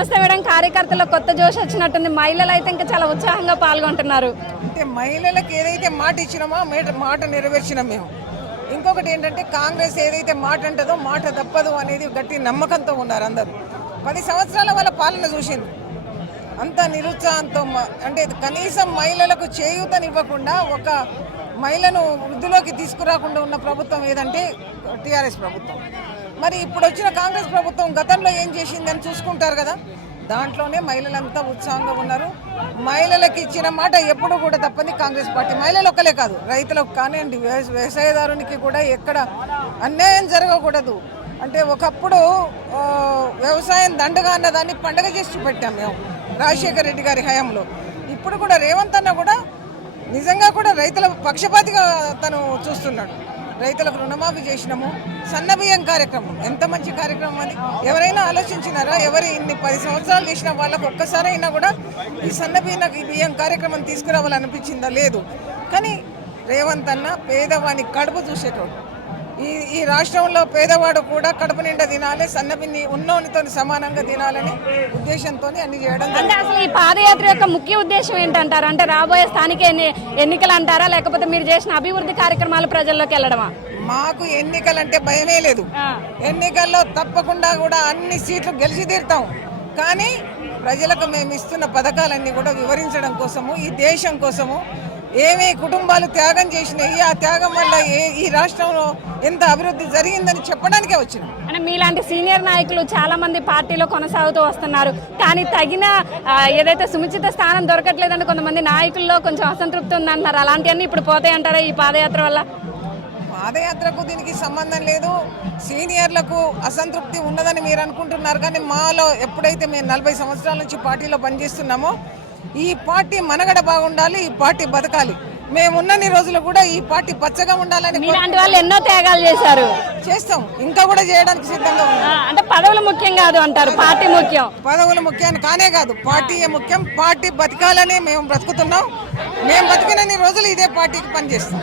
నమస్తే మేడం కార్యకర్తల్లో కొత్త జోష్ వచ్చినట్టుంది. మహిళలు అయితే ఇంకా చాలా ఉత్సాహంగా పాల్గొంటున్నారు. అంటే మహిళలకు ఏదైతే మాట ఇచ్చినామో మాట మాట నెరవేర్చినాం మేము. ఇంకొకటి ఏంటంటే కాంగ్రెస్ ఏదైతే మాట అంటదో మాట తప్పదు అనేది గట్టి నమ్మకంతో ఉన్నారు అందరూ. పది సంవత్సరాల వాళ్ళ పాలన చూసింది. అంత నిరుత్సాహంతో అంటే కనీసం మహిళలకు చేయూతనివ్వకుండా ఒక మహిళను వృద్ధిలోకి తీసుకురాకుండా ఉన్న ప్రభుత్వం ఏదంటే టీఆర్ఎస్ ప్రభుత్వం. మరి ఇప్పుడు వచ్చిన కాంగ్రెస్ ప్రభుత్వం గతంలో ఏం చేసిందని చూసుకుంటారు కదా. దాంట్లోనే మహిళలంతా ఉత్సాహంగా ఉన్నారు. మహిళలకు ఇచ్చిన మాట ఎప్పుడు కూడా తప్పని కాంగ్రెస్ పార్టీ మహిళలు ఒక్కలే కాదు రైతులకు కానివ్వండి వ్యవసాయదారునికి కూడా ఎక్కడ అన్యాయం జరగకూడదు. అంటే ఒకప్పుడు వ్యవసాయం దండగా అన్నదాన్ని పండగ చేసి చూపెట్టాం మేము రాజశేఖర రెడ్డి గారి హయాంలో. ఇప్పుడు కూడా రేవంత్ అన్న కూడా నిజంగా కూడా రైతుల పక్షపాతిగా తను చూస్తున్నాడు. రైతులకు రుణమాఫీ చేసినాము. సన్నబియ్యం కార్యక్రమం. ఎంత మంచి కార్యక్రమం అది? ఎవరైనా ఆలోచించినారా? ఎవరు ఇన్ని పది సంవత్సరాలు చేసిన వాళ్ళకు ఒక్కసారైనా కూడా ఈ సన్నబియ్యం బియ్యం కార్యక్రమం తీసుకురావాలనిపించిందా? లేదు. కానీ రేవంత్ అన్న పేదవాని కడుపు చూసేటోడు. ఈ ఈ రాష్ట్రంలో పేదవాడు కూడా కడుపు నిండా తినాలి సన్నబిన్ని ఉన్నోనితో సమానంగా తినాలని ఉద్దేశంతో అన్ని చేయడం. అంటే అసలు ఈ పాదయాత్ర యొక్క ముఖ్య ఉద్దేశం ఏంటంటారు? అంటే రాబోయే స్థానిక ఎన్ని ఎన్నికలు అంటారా లేకపోతే మీరు చేసిన అభివృద్ధి కార్యక్రమాలు ప్రజల్లోకి వెళ్ళడమా? మాకు ఎన్నికలంటే భయమే లేదు. ఎన్నికల్లో తప్పకుండా కూడా అన్ని సీట్లు గెలిచి తీరుతాం. కానీ ప్రజలకు మేము ఇస్తున్న పథకాలన్నీ కూడా వివరించడం కోసము ఈ దేశం కోసము ఏమి కుటుంబాలు త్యాగం చేసినాయి? ఆ త్యాగం వల్ల ఈ రాష్ట్రంలో ఎంత అభివృద్ధి జరిగిందని చెప్పడానికే వచ్చినాం. అంటే మీలాంటి సీనియర్ నాయకులు చాలా మంది పార్టీలో కొనసాగుతూ వస్తున్నారు. కానీ తగిన ఏదైతే సుముచిత స్థానం దొరకట్లేదని కొంతమంది నాయకుల్లో కొంచెం అసంతృప్తి ఉందంటున్నారు. అలాంటివన్నీ ఇప్పుడు పోతాయి అంటారా ఈ పాదయాత్ర వల్ల? పాదయాత్రకు దీనికి సంబంధం లేదు. సీనియర్లకు అసంతృప్తి ఉన్నదని మీరు అనుకుంటున్నారు. కానీ మాలో ఎప్పుడైతే మేము నలభై సంవత్సరాల నుంచి పార్టీలో పనిచేస్తున్నామో ఈ పార్టీ మనగడ బాగుండాలి ఈ పార్టీ బతకాలి. మేము ఉన్నన్ని రోజులు కూడా ఈ పార్టీ పచ్చగా ఉండాలని మీలాంటి వాళ్ళు ఎన్నో త్యాగాలు చేశారు. చేస్తాం. ఇంకా కూడా చేయడానికి సిద్ధంగా అంటే పదవులు ముఖ్యం కాదు అంటారు పార్టీ ముఖ్యం. పదవులు ముఖ్యాన్ని కానే కాదు పార్టీయే ముఖ్యం పార్టీ బతకాలని మేము బ్రతుకుతున్నాం. మేము బతికినన్ని రోజులు ఇదే పార్టీకి పనిచేస్తాం.